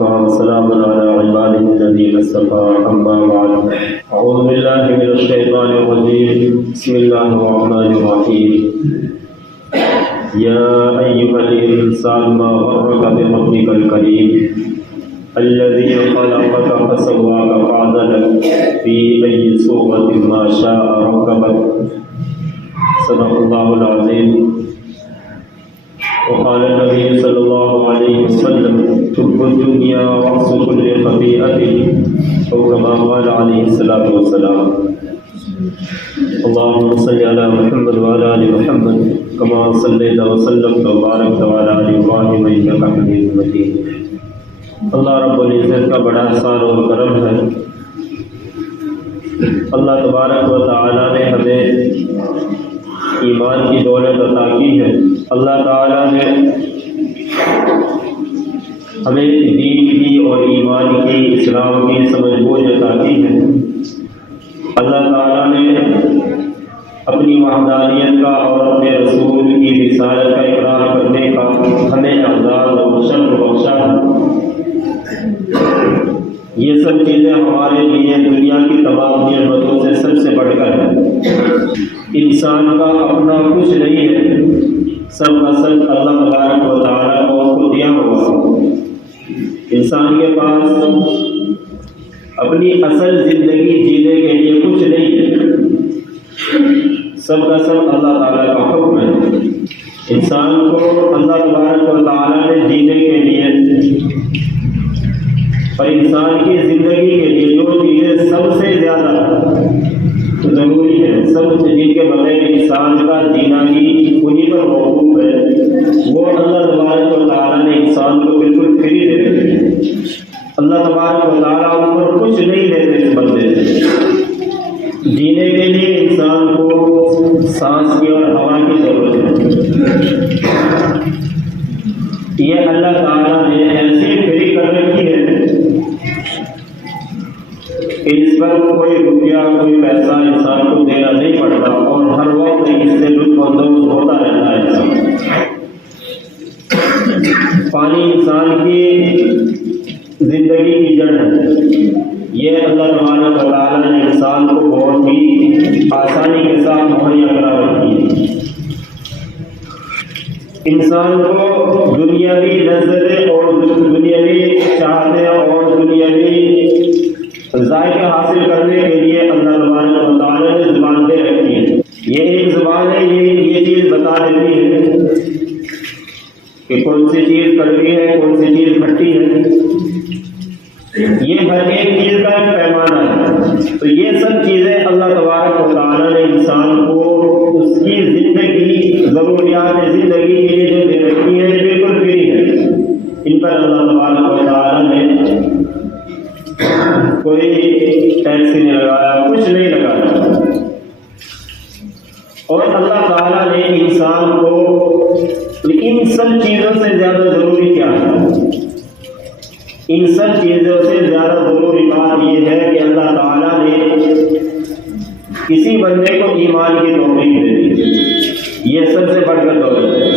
وكفى وسلام على عباده الذين اصطفى أما بعد أعوذ بالله من الشيطان الرجيم بسم الله الرحمن الرحيم يا أيها الإنسان ما غرك بربك الكريم الذي خلقك فسواك فعدلك في أي صورة ما شاء ركبك صدق الله العظيم وقال النبي صلى الله عليه وسلم حب الدنيا رأس كل خطيئة أو كما قال عليه الصلاة والسلام اللهم صل على محمد وعلى آل محمد كما صليت وسلمت وباركت على آل إبراهيم إنك حميد مجيد اللہ رب العزت کا بڑا احسان اور کرم ہے. اللہ تبارک و تعالی نے ہمیں ایمان کی دولت عطا کی ہے. اللہ تعالی نے ہمیں دین کی اور ایمان کی اسلام کی سمجھ بوجھ عطا کی ہے. اللہ تعالی نے اپنی وحدانیت کا اور اپنے رسول کی رسالت کا اقرار کرنے کا ہمیں اعزاز اور شرف بخشا ہے. یہ سب چیزیں ہمارے لیے دنیا کی تمام نعمتوں سے سب سے بڑھ کر ہے. انسان کا اپنا کچھ نہیں ہے، سب اصل اللہ تبارک و تعالیٰ کو اس کو دیا ہوا. انسان کے پاس اپنی اصل زندگی جینے کے لیے کچھ نہیں ہے، سب کا سب اللہ تعالیٰ کا حکم ہے. انسان کو اللہ تبارک و تعالیٰ نے جینے کے لیے اور انسان کی زندگی کے لیے جو چیزیں سب سے زیادہ ضروری ہے، سب جن کے بغیر انسان کا جینا ہی انہی پر موقوف ہے، وہ اللہ تبارک و تعالیٰ نے انسان کو بالکل فری دے دیتے. اللہ تبارک و تعالیٰ ان پر کچھ نہیں دیتے اس بندے سے. جینے کے لیے انسان کو سانس کی اور ہوا کی ضرورت ہے. یہ اللہ تعالیٰ نے ایسی فری کر رکھی ہے کہ اس پر کوئی روپیہ کوئی پیسہ انسان کو دینا نہیں پڑتا اور ہر وقت اس سے لطف اندوز ہوتا رہتا ہے. پانی انسان کی زندگی کی جڑ ہے. یہ اللہ تبارک و تعالیٰ نے انسان کو بہت ہی آسانی کے ساتھ مہیا کرا رکھی ہے. انسان کو دنیاوی لذتیں اور دنیاوی چاہتیں اور دنیاوی ذائقہ حاصل کرنے کے لیے اللہ تبارک و تعالیٰ نے زبان دے رکھی ہے. یہ ایک زبان ہے، یہ چیز بتا دیتی ہے کہ کون سی چیز کڑوی ہے، کون سی چیز کھٹی ہے. یہ ہر ایک چیز کا ایک پیمانہ ہے. تو یہ سب چیزیں اللہ تبارک و تعالیٰ نے انسان کو اس کی زندگی ضروریات زندگی کے لیے جو دے رکھی ہے بالکل فری ہے. ان پر اللہ تبارک و تعالیٰ نے کوئی ٹیکس نہیں لگایا، کچھ نہیں لگایا. اور اللہ تعالیٰ نے انسان کو ان سب چیزوں سے زیادہ ضروری کیا ہے؟ ان سب چیزوں سے زیادہ ضروری بات یہ ہے کہ اللہ تعالیٰ نے کسی بندے کو ایمان کی توفیق دے دی. یہ سب سے بڑھ کر دولت ہے.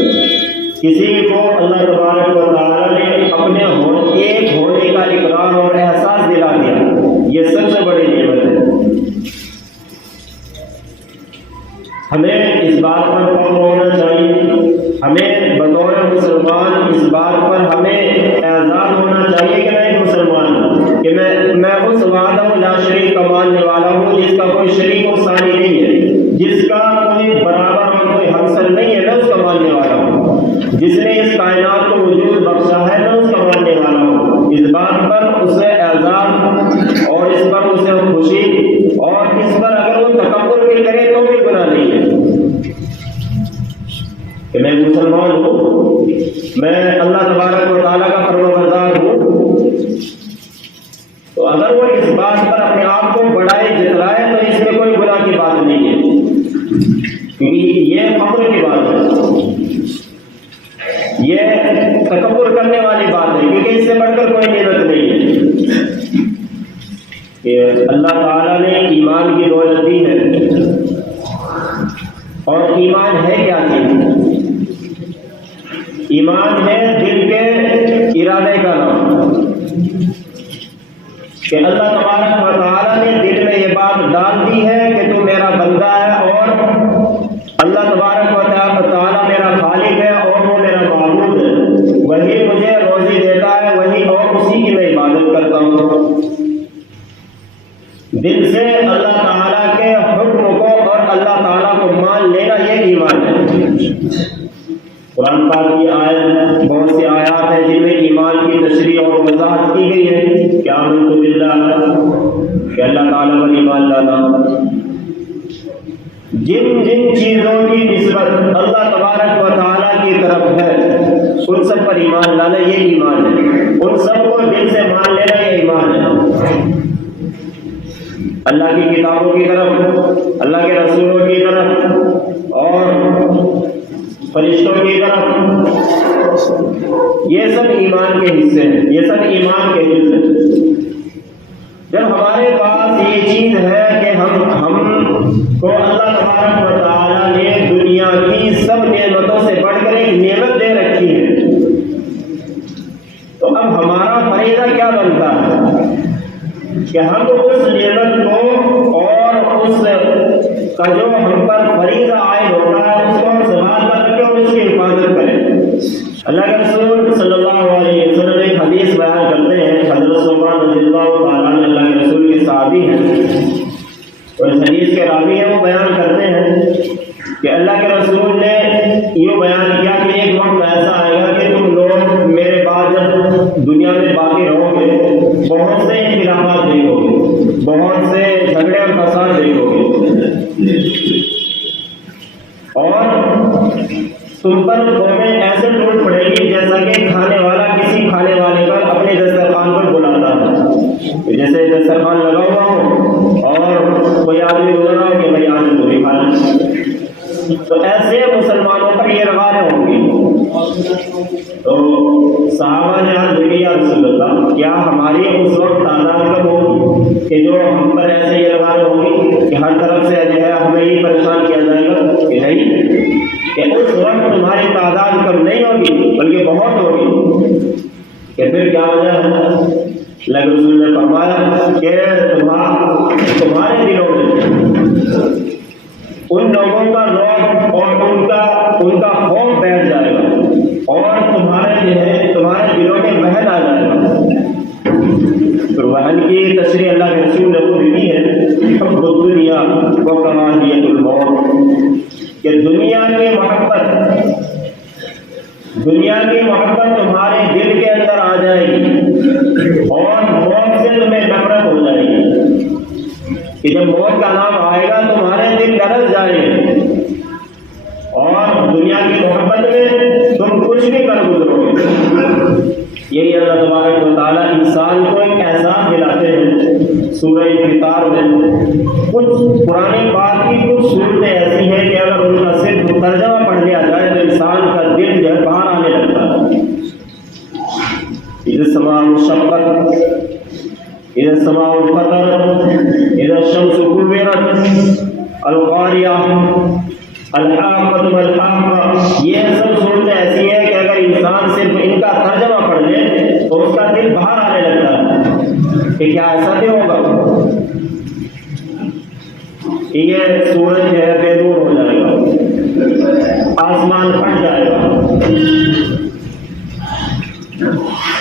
کسی کو اللہ تبارک و تعالیٰ نے اپنے ایک ہونے کا اقرار اور احساس دلا دیا. یہ سب سے بڑی نعمت ہے. ہمیں اس بات پر فخر ہونا چاہیے. ہمیں بطور مسلمان اس بات پر ہمیں اعزاز ہونا چاہیے کہ میں ایک مسلمان ہوں، کہ میں اس وحدہ لا شریک کا ماننے والا ہوں جس کا کوئی شریک و ثانی نہیں ہے، جس کا کوئی برابر اور کوئی ہمسر نہیں ہے. میں اس کا ماننے والا ہوں. جس نے اس کائنات کو وجود بخشا ہے میں اس کا ماننے والا ہوں. اس بات پر اسے اعزاز اور اس پر اسے خوشی اور اس پر اگر وہ تکبر بھی کرے تو بھی گناہ نہیں ہے کہ میں مسلمان ہوں، میں اللہ تبارک و تعالیٰ کا فرمانبردار ہوں. تو اگر وہ اس بات پر اپنے آپ کو بڑھائے جتلائے تو اس میں کوئی گناہ کی بات نہیں ہے، کیونکہ یہ فخر کی بات ہے، یہ تکبر کرنے والی بات ہے، کیونکہ اس سے بڑھ کر کوئی نعمت نہیں ہے. کہ اللہ تعالیٰ نے ایمان کی دولت دی ہے. اور ایمان ہے کیا چیز؟ ایمان ہے دل کے ارادے کا نام. کہ اللہ تبارک و تعالیٰ نے دل میں یہ بات ڈال دی ہے کہ تو میرا بندہ ہے اور اللہ تبارک و تعالیٰ میرا خالق ہے اور وہ میرا معبود ہے، وہی مجھے روزی دیتا ہے، وہی اور اسی کی میں عبادت کرتا ہوں۔ دل سے اللہ تعالیٰ کے حکم کو اور اللہ تعالیٰ کو مان لینا یہ ایمان ہے۔ قرآن پاک کی آیت، بہت سی آیات ہیں جن میں ایمان کی تشریح اور وضاحت کی گئی ہے کہ آمنت باللہ، کہ اللہ تعالیٰ پر ایمان لانا۔ جن جن چیزوں کی نسبت اللہ تبارک و تعالیٰ کی طرف ہے ان سب پر ایمان لانا یہ ایمان ہے، ان سب کو دل سے مان لینا یہ ایمان ہے۔ اللہ کی کتابوں کی طرف، اللہ کے رسولوں کی طرف اور فرشتوں کی طرف، یہ سب ایمان کے حصے ہیں، یہ سب ایمان کے جز ہیں۔ جب ہمارے پاس یہ چیز ہے کہ ہم کو اللہ تبارک و تعالیٰ نے دنیا کی سب نعمتوں سے بڑھ کر ایک نعمت دے رکھی ہے، تو اب ہمارا فریضہ کیا بنتا ہے کہ ہم اس نعمت کو اور اس کا جو ہم پر فریضہ عائد ہوتا ہے اس کو ہم سنبھال کر رکھیں اور اس کی حفاظت کریں۔ اللہ کے رسول صلی اللہ علیہ وسلم ایک حدیث بیان کرتے ہیں، حضرت صوبان رضی اللہ تعالیٰ عنہ اللہ کے رسول کے صحابی ہیں اور اس حدیث کے راوی ہیں، وہ بیان کرتے ہیں کہ اللہ کے رسول نے یہ بیان کیا کہ ایک وقت ایسا آئے گا کہ تم لوگ میرے بعد جب دنیا میں باقی رہو گے بہت سے اختلافات دیکھو گے، بہت سے جھگڑے اور فساد دیکھو گے، اور تم پر قومیں ایسے ٹوٹ پڑے گی جیسا کہ کھانے والا کسی کھانے والے پر اپنے دسترخوان پر بلاتا ہے، جیسے دسترخوان لگا ہوا ہو اور کوئی آدمی بول رہا ہو کہ بھائی آج تو بھی کھانا، تو ایسے مسلمانوں پر یہ روایتیں ہوں گی۔ تو صحابہ نے عرض کی یا رسول اللہ، کیا ہماری اس وقت تعداد کم ہوگی کہ جو ہم پر ایسے یہ روایتیں ہوں گی کہ ہر طرف سے جو ہے ہمیں یہ پریشان کیا جائے گا کہ نہیں، کہ اس وقت تمہاری تعداد کم نہیں ہوگی بلکہ بہت ہوگی؟ کہ پھر کیا وجہ ہے؟ اللہ کے رسول نے فرمایا کہ تمہارے دلوں میں ان لوگوں کا روب اور ان کا خوف بیٹھ جائے گا اور تمہارے دلوں میں وہن آ جائے گا۔ پھر وہن کی تشریح اللہ کے رسول نے وہ دی ہے حب الدنیا وکراہیۃ الموت، کہ دنیا کی محبت تمہارے دل کے اندر آ جائے گی اور موت سے تمہیں نفرت ہو جائے گی، کہ جب موت کا نام آئے گا تمہارے دل لرز جائیں گے اور دنیا کی محبت میں تم کچھ بھی کر گزرو گے۔ یہی اللہ تبارک و تعالیٰ انسان کو ایک احساس دلاتے ہیں سورہ انفطار میں۔ کچھ پرانے بات کی کچھ صورتیں ایسی ہیں کہ اگر ان کا صرف ترجمہ پڑھ لیا جائے تو انسان کا دل جو ہے باہر آنے لگتا ہے۔ اذا السماء انشقت، اذا السماء انفطرت، اذا الشمس كورت، القاریہ، الحاقۃ ما الحاقہ، یہ سب صورتیں ایسی ہیں کہ اگر انسان صرف ان کا ترجمہ پڑھ لے تو اس کا دل باہر آنے لگتا ہے کہ کیا ایسا بھی ہوگا کہ یہ سورج جو ہے بے نور ہو جائے گا، آسمان پھٹ جائے گا۔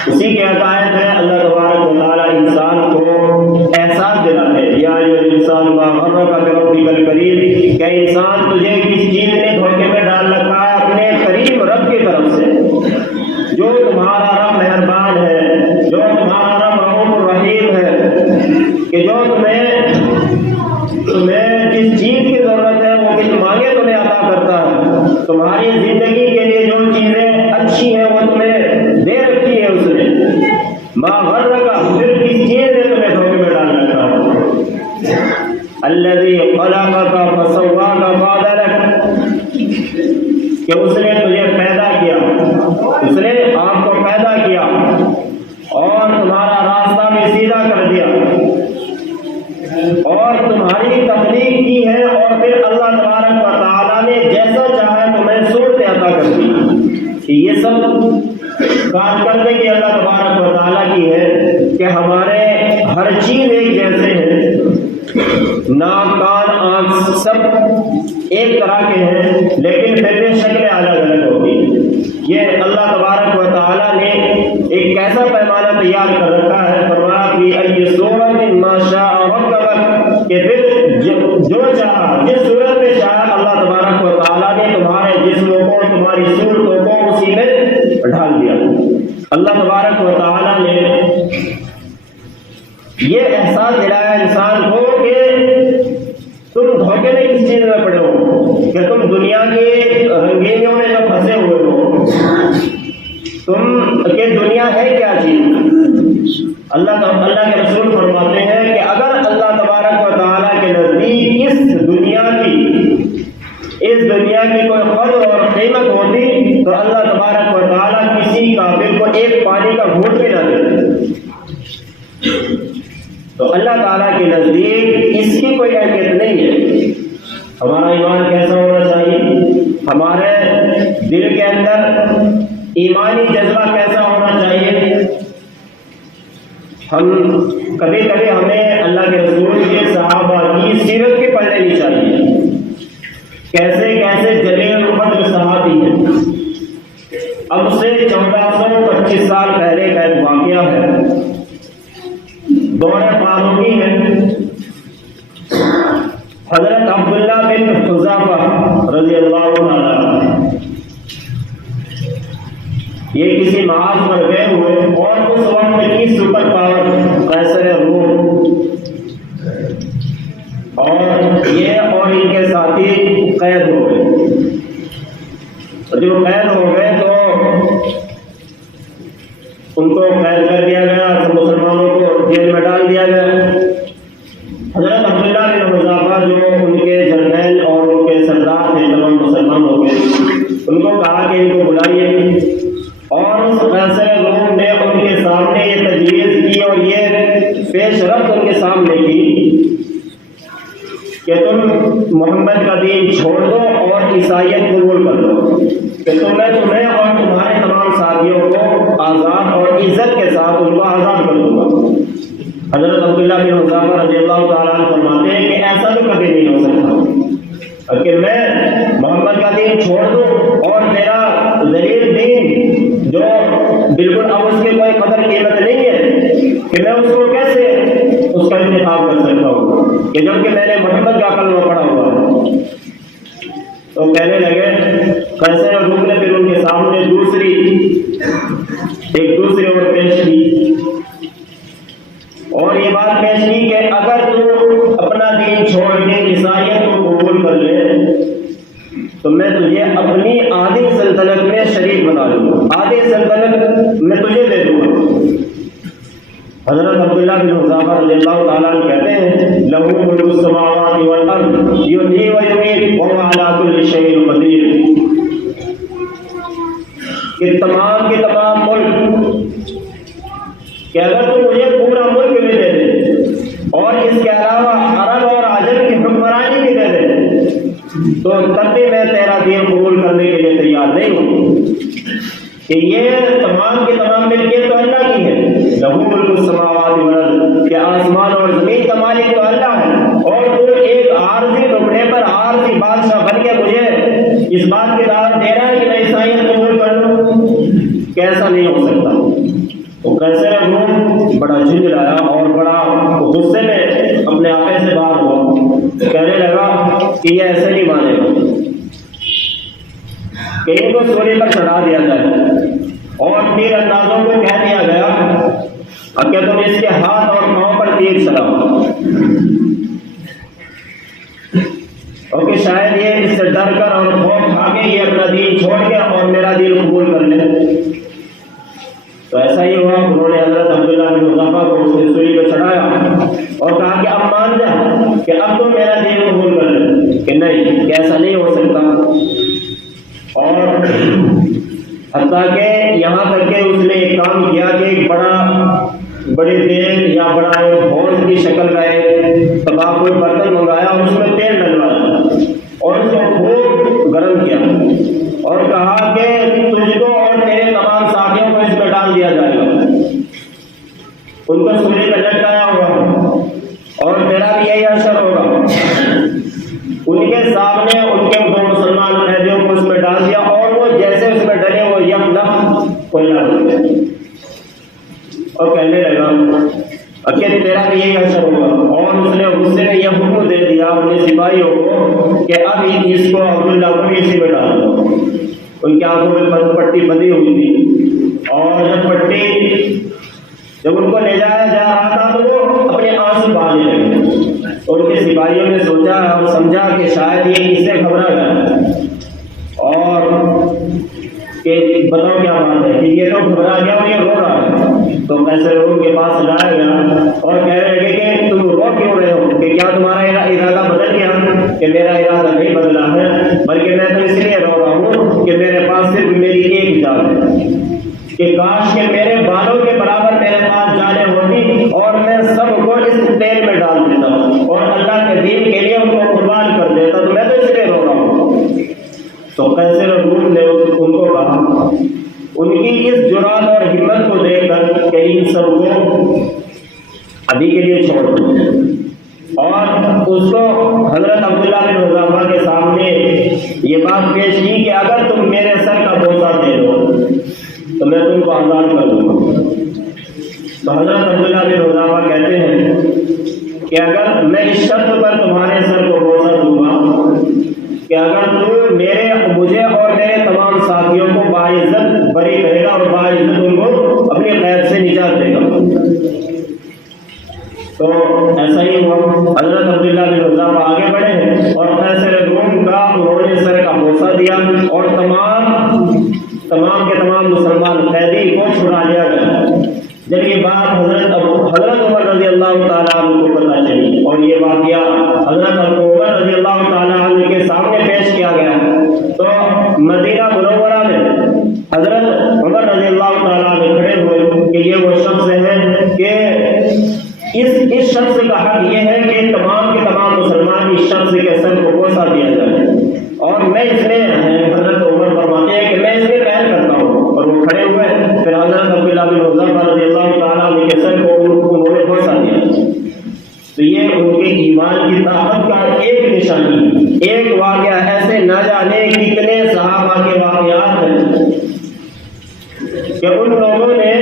اسی کے عقائد ہے اللہ تبارک و تعالیٰ انسان کو احساس دلاتے ہیں، یا ایھا الانسان ما غرک بربک الکریم، کہ انسان تجھے کس چیز نے دھوکے میں ڈال رکھا ہے اپنے کریم رب کی طرف سے، جو تمہارا رب مہربان ہے، جو تمہارا رب رؤوف الرحیم ہے، کہ جو تمہیں جس چیز کی ضرورت ہے وہ کچھ مانگے تمہیں عطا کرتا ہے، تمہاری زندگی کے لیے جو چیزیں اچھی ہیں وہ تمہیں دے رکھی ہے اس نے۔ ما غرک، پھر کس چیز نے تمہیں دھوکے میں ڈال رکھا ہے؟ الذی خلقک فسواک فعدلک، کہ اس نے تجھے پیدا کیا، اس نے آپ کو پیدا کیا اور تمہارا راستہ بھی سیدھا کر دیا اور تمہاری تخلیق کی ہے، اور پھر اللہ تبارک و تعالیٰ نے جیسا چاہا تمہیں صورتیں عطا کر دی۔ یہ سب کارکردگی اللہ تبارک و تعالیٰ کی ہے کہ ہمارے ہر چیز ایک جیسے ہیں، ناک کان آنکھ سب ایک طرح کے ہیں، لیکن پھر بھی شکلیں الگ الگ ہوتی ہیں۔ یہ اللہ تبارک و تعالیٰ نے ایک کیسا پیمانہ تیار کر رکھا ہے، فرمایا کہ ای صورت ما شاء رکبک، کہ پھر جو چاہا جس صورت میں چاہا اللہ تبارک و تعالیٰ نے تمہارے جسموں کو تمہاری صورتوں کو اسی میں ڈھال دیا۔ اللہ تبارک و تعالیٰ نے یہ احساس دلایا انسان کو کہ تم دھوکے میں کس چیز میں پڑے ہو، کہ تم دنیا کی رنگینیوں میں جو پھنسے ہوئے ہو، تم کہ دنیا ہے کیا چیز۔ اللہ کے رسول فرماتے ہیں کہ اگر اللہ تبارک و تعالیٰ کے نزدیک اس دنیا کی کوئی قدر اور قیمت ہوتی تو اللہ تبارک و تعالیٰ کسی کافر کو ایک پانی کا گھونٹ بھی نہ دیتے۔ تو اللہ تعالیٰ کے نزدیک اس کی کوئی اہمیت نہیں ہے۔ ہمارا ایمان کیسا ہونا چاہیے، ہمارے دل کے اندر ایمانی جذبہ کیسا ہونا چاہیے۔ ہم کبھی کبھی ہمیں اللہ کے رسول کے صحابہ کی سیرت بھی پڑھ لینی چاہیے، کیسے کیسے جلیل القدر صحابی ہیں۔ اب سے 1425 سال پہلے کا ایک واقعہ ہے، دور فاروقی ہے۔ حضرت عبداللہ بن حذافہ رضی اللہ عنہ یہ کسی محاذ پر گئے ہوئے، اور اس وقت کی سپر پاور قیصر روم اور یہ اور ان کے ساتھی قید ہو گئے۔ جو قید ہو گئے تو ان کو قید کر دیا گیا، مسلمانوں کو جیل میں ڈال دیا گیا۔ حضرت عبداللہ بن حذافہ جو ان کے جرنیل اور ان کے سردار تھے تمام مسلمانوں کے، ان کو کہا کہ ان کو بلائیے، اور اس قیصر روم نے ان کے سامنے یہ تجویز کی اور یہ پیش رفت ان کے سامنے کی کہ تم محمد کا دین چھوڑ دو اور عیسائیت قبول کر دو، کہ تمہیں اور تمہارے تمام ساتھیوں کو آزاد اور عزت کے ساتھ ان کو آزاد کر دوں گا۔ حضرت عبداللہ بن حذافہ رضی اللہ تعالیٰ عنہ فرماتے ہیں کہ ایسا تو کبھی نہیں ہو سکتا کہ میں محمد کا دین چھوڑ دوں اور میرا ذلیل دین جو بالکل اب اس کی کوئی قدر قیمت نہیں ہے، کہ میں اس کو کیسے اس کا انتخاب کر سکتا ہوں، کہ جب کہ میں نے محمد کا کلمہ پڑھا ہوا ہے۔ تو کہنے لگے، قیصر روم نے پھر ان کے سامنے ایک دوسری اور پیش کی، اور یہ بات پیش کی کہ اگر تو اپنا دین چھوڑ کے عیسائیت کو قبول کر لے تو میں تجھے اپنی آدھی سلطنت میں شریک بنا لوں گا، آدھی سلطنت میں تجھے دے دوں گا۔ حضرت عبداللہ بن حذافہ رضی اللہ تعالیٰ عنہ کہتے ہیں، لَهُ مُلْكُ السَّمَاوَاتِ وَالْأَرْضِ يُحْيِي وَيُمِيتُ وَهُوَ عَلَىٰ كُلِّ شَيْءٍ قَدِيرٌ، کہ تمام کے تمام ملک، کہ اگر تو مجھے پورا ملک بھی دے دے اور اس کے علاوہ عرب اور عجم کی حکمرانی بھی دے دے تو تب بھی میں تیرا دین قبول کرنے کے لیے تیار نہیں ہوں، کہ یہ تمام کے تمام ملکیت تو اللہ کی ہے۔ لَهُ مُلْكُ السَّمَاوَاتِ وَالْأَرْضِ، کہ آسمان اور زمین کا مالک تو اللہ ہے، اور تو ایک عارضی ٹکڑے پر عارضی بادشاہ بن کے مجھے اس بات کی دعوت دے رہا ہے کہ میں عیسائیت قبول کر لوں، کیسا نہیں ہو سکتا۔ تو قیصر روم بڑا جھنجھلایا اور بڑا غصے میں اپنے آقے سے باہر ہوا، کہنے لگا کہ یہ ایسے نہیں مانے گا، کہ ان کو سولی پر چڑھا دیا جائے، اور تیر اندازوں کو کہہ دیا گیا کہ تم اس کے ہاتھ اور پاؤں پر تیر چلاؤ، اور کہ شاید یہ اس سے ڈر کر اور خوف کھا کے یہ اپنا دین چھوڑ کے اور میرا دین قبول کر لے۔ تو ایسا ہی ہوا، انہوں نے حضرت عبداللہ بن حذافہ کو اس کی سولی پہ چڑھایا اور کہا کہ اب مان جا کہ اب تو میرا دین قبول کر لے، کہ نہیں، کہ ایسا نہیں ہو سکتا۔ اور حتیٰ کہ یہاں تک کہ اس نے ایک کام کیا کہ ایک بڑی تیل یا بڑا ایک بھونج کی شکل کا ایک تباہ کوئی برتن منگایا اور اس میں تیل ڈلوایا اور اس کو خوب گرم کیا اور کہا کہ تجھ کو اور تیرے تمام ساتھیوں کو اس میں ڈال دیا جائے گا۔ ان کو سولی پہ لٹکایا ہوا یہی حشر ہوگا. ان کے سامنے ان کے دو مسلمان قیدیوں کو اس میں ڈال دیا اور وہ جیسے اس میں ڈلے وہ یکدم کوئلہ ہو گئے اور کہنے لگا کہ تیرا بھی یہی حشر ہوگا. اور اس نے غصے میں یہ حکم دے دیا اپنے سپاہیوں کو کہ اب اس کو عبداللہ کو بھی اسی میں ڈال دو. ان کی آنکھوں میں پٹی بندھی ہوئی تھی اور جب ان کو لے جایا جا رہا تھا تو وہ اپنے آنسو بہانے لگے. اور ان کے سپاہیوں نے سوچا اور سمجھا کہ شاید یہ کس سے گھبرا گیا اور کہ بتاؤ کیا بات ہے کہ یہ تو گھبرا گیا اور یہ رو رہا ہے. تو قیصر روم کے پاس لایا گیا اور کہنے لگے کہ تم رو کیوں رہے ہو, کہ کیا تمہارا ارادہ بدل گیا؟ کہ میرا ارادہ نہیں بدلا ہے, بلکہ میں تو اس لیے رو رہا ہوں کہ میرے پاس صرف میری ایک جان ہے, کہ کاش کہ میرے بالوں کے برابر میرے پاس جانیں ہوتی اور میں سب کو اس تیل میں ڈال دیتا اور اللہ کے دین کے لیے ان کو قربان کر دیتا. تو میں تو اس لیے رو رہا ہوں. تو قیصر روم نے ان کو کہا, ان کی اس جرات اور ہمت کو دیکھ کر کہ ان سب کو ابھی کے لیے چھوڑ دو, اور اس کو حضرت عبداللہ بن حذافہ کے سامنے یہ بات پیش کی کہ اگر تم میرے سر کا بوسہ دے دو تو میں تم کو آزاد کر دوں گا. تو حضرت عبداللہ بن حذافہ کہتے ہیں کہ اگر میں اس شرط پر تمہارے سر کو بوسہ دوں گا کہ اگر تم مجھے اور میرے تمام ساتھیوں کو باعزت بری کرے گا اور باعزت ان کو اپنی قید سے نجات دے گا. تو ایسا ہی ہوا. حضرت عبداللہ بن حذافہ آگے بڑھے اور قیصر روم کا انہوں نے سر کا بوسہ دیا اور تمام کے تمام مسلمان قیدی کو چھڑا لیا گیا. جب یہ بات حضرت عمر رضی اللہ تعالیٰ عنہ کو پتہ چلی اور یہ واقعہ حضرت عمر رضی اللہ تعالیٰ عنہ کے سامنے پیش کیا گیا تو مدینہ منورہ میں حضرت عمر رضی اللہ تعالیٰ عنہ کھڑے ہوئے کہ یہ وہ شخص ہے کہ اس شخص کا حق یہ ہے کہ تمام کے تمام مسلمان اس شخص کے سر کو بوسہ دیا جائے اور میں اس میں حضرت عمر فرماتے ہیں کہ میں اس میں پہل کرتا ہوں. اور وہ کھڑے ہوئے پھر حضرت عبداللہ بن حذافہ رضی اللہ تعالیٰ عنہ کے سر کو انہوں نے بوسہ دیا. تو یہ ان کے ایمان کی طاقت کا ایک نشانی, ایک واقعہ. ایسے نہ جانے کتنے صحابہ کے واقعات ہیں کہ ان لوگوں نے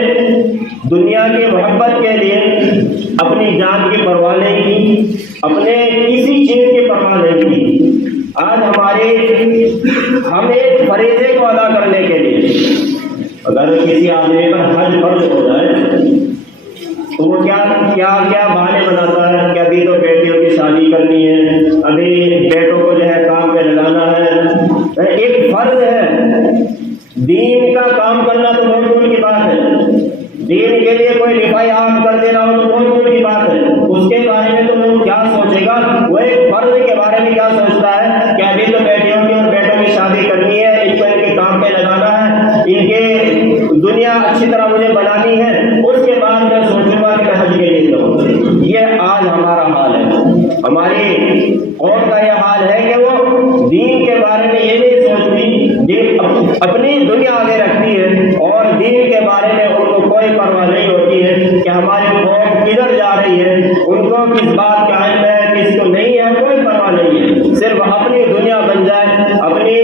دنیا کی محبت کے لیے اپنی جان کی پرواہ نہیں کی, اپنے کسی چیز کی پرواہ نہیں کی. آج ہم ایک فریضے کو ادا کرنے کے لیے اگر کسی آدمی پر حج فرض ہو جائے تو وہ کیا بہانے بناتا ہے کہ ابھی تو بیٹیوں کی شادی کرنی ہے, ابھی بیٹوں کو جو ہے کام پہ لگانا ہے. ایک فرض ہے, دین کا کام کرنا تو بہت دور کی بات ہے. دین کے لیے کوئی لفائی عام کر دینا ہو تو بہت دور کی بات ہے. اس کے بارے میں تو لوگ کیا سوچے گا, وہ ایک فرض کے بارے میں کیا سوچتا ہے کہ ابھی تو بیٹیوں کی اور بیٹوں کی شادی کرنی ہے, ان کو ان کے کام پہ لگانا ہے, ان کے دنیا اچھی طرح مجھے بنانی ہے, اس کے بعد میں سوچوں گا کہ میں حج کے لیے جاؤں. یہ آج ہمارا حال ہے, ہماری قوم کا یہ حال ہے کہ وہ دین کے بارے میں یہ نہیں سوچتی, اپنی دنیا آگے رکھتی ہے اور دین کے بارے میں ان کو کوئی پرواہ نہیں ہوتی ہے کہ ہماری قوم کدھر جا رہی ہے, ان کو کس بات کا علم ہے, کس کو نہیں ہے, کوئی پرواہ نہیں ہے. صرف اپنی دنیا بن جائے, اپنی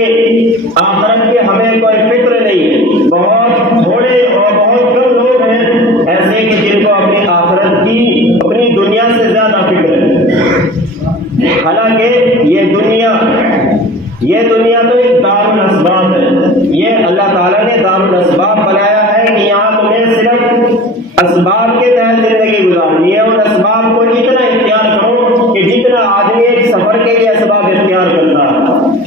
آخرت کی ہمیں کوئی فکر نہیں ہے. بہت تھوڑے اور بہت کم لوگ ہیں ایسے کہ جن کو اپنی آخرت کی اپنی دنیا سے زیادہ فکر ہے. حالانکہ یہ دنیا تو ایک دار الاسباب ہے. یہ اللہ تعالیٰ نے دار الاسباب بنایا ہے کہ یہاں تمہیں صرف اسباب کے تحت زندگی گزارنی ہے, اور اسباب کو اتنا اختیار کرو کہ جتنا آدمی ایک سفر کے لیے اسباب اختیار کرتا ہے.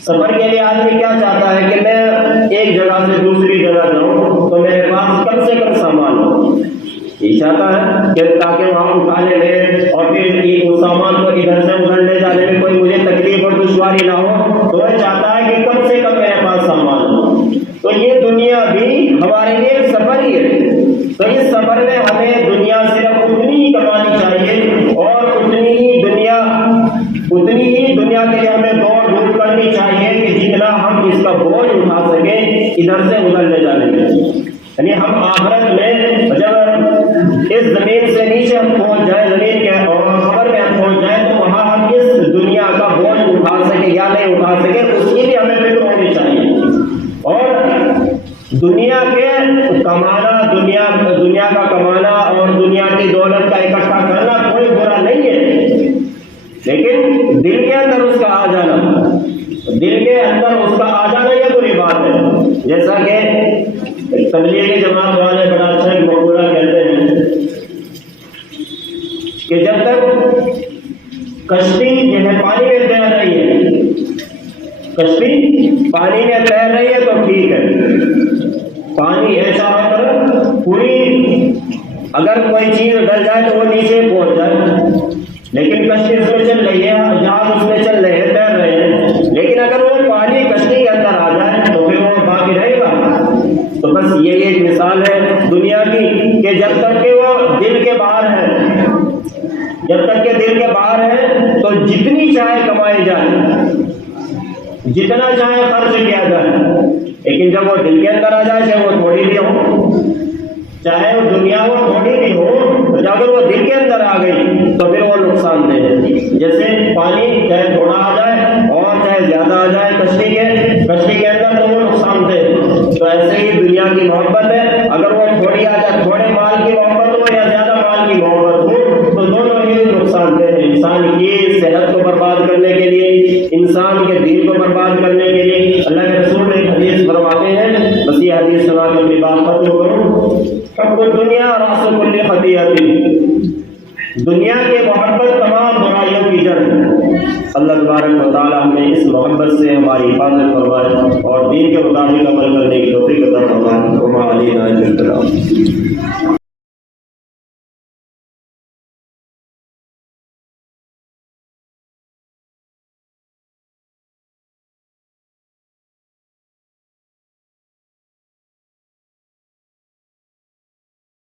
سفر کے لیے آدمی کیا چاہتا ہے کہ میں ایک جگہ سے دوسری جگہ جاؤں تو میرے پاس کم سے کم سامان ہو. یہ چاہتا ہے کہ تاکہ وہاں اٹھانے میں اور پھر اس سامان کو ادھر سے ادھر لے جانے میں کوئی مجھے تکلیف اور دشواری نہ ہو, تو وہ چاہتا ہے کہ کم سے کم میرے پاس سامان ہو. تو یہ دنیا بھی ہمارے لیے ایک سفر ہی ہے. تو اس سفر میں ہمیں دنیا صرف اتنی ہی کمانی چاہیے اور اتنی ہی دنیا کے لیے ہمیں دوڑ دھوپ کرنی چاہیے کہ جتنا ہم اس کا بوجھ اٹھا سکیں ادھر سے ادھر لے جانے میں. یعنی ہم آخرت میں جب اس زمین سے نیچے ہم پہنچ جائیں, زمین کے اور قبر میں ہم پہنچ کا کمانا اور دنیا کی دولت کا اکٹھا کرنا کوئی برا نہیں ہے، لیکن دل کے اندر اس کا آ جانا، دل کے اندر اس کا آ جانا یہ بری بات ہے۔ جیسا کہ تبلیغی جماعت والے بڑا اچھا ایک مقولہ کہتے ہیں کہ جب تک کشتی جو ہے پانی میں تیر رہی ہے، کشتی پانی میں تیر رہی ہے تو ٹھیک ہے، پانی ایسا ہو کر پوری اگر کوئی چیز ڈل جائے تو وہ نیچے پہنچ جائے، لیکن کشتی اس میں چل رہی ہے، جہاز اس میں چل رہے ہیں، تیر رہے ہیں، لیکن اگر وہ پانی کشتی کے اندر آ جائے تو پھر وہ باقی رہے گا۔ تو بس یہ ایک مثال ہے دنیا کی کہ جب تک کہ وہ دل کے باہر ہے، جب تک کہ دل کے باہر ہے تو جتنی چاہے کمائی جائے، جتنا چاہے خرچ کیا جائے، لیکن جب وہ دل کے اندر آ جائے چاہے وہ تھوڑی بھی ہو، چاہے وہ دنیا وہ تھوڑی بھی ہو، تو اگر وہ دل کے اندر آ گئی تو پھر وہ نقصان دہ ہے۔ جیسے پانی چاہے تھوڑا آ جائے اور چاہے زیادہ آ جائے کشتی کے اندر تو وہ نقصان دہ ہے۔ تو ایسے ہی دنیا کی محبت ہے، اگر وہ تھوڑی آ جائے، تھوڑے مال کی محبت ہو یا زیادہ مال کی محبت ہو تو دونوں ہی نقصان دہ ہیں۔ انسان کی صحت کو برباد کرنے کے لیے، انسان کے دین کو برباد کرنے کے لیے اللہ کے رسول ایک حدیث فرماتے ہیں، بس یہ حدیث سنا کے اپنی بات ختم کروں۔ حب الدنیا راس کل خطیئۃ، دنیا کی محبت تمام برائیوں کی جڑ ہے۔ اللہ تبارک و تعالی ہمیں اس محبت سے ہماری حفاظت فرمائے اور دین کے مطابق عمل کرنے کی توفیق عطا فرمائے۔ وما علینا الا البلاغ۔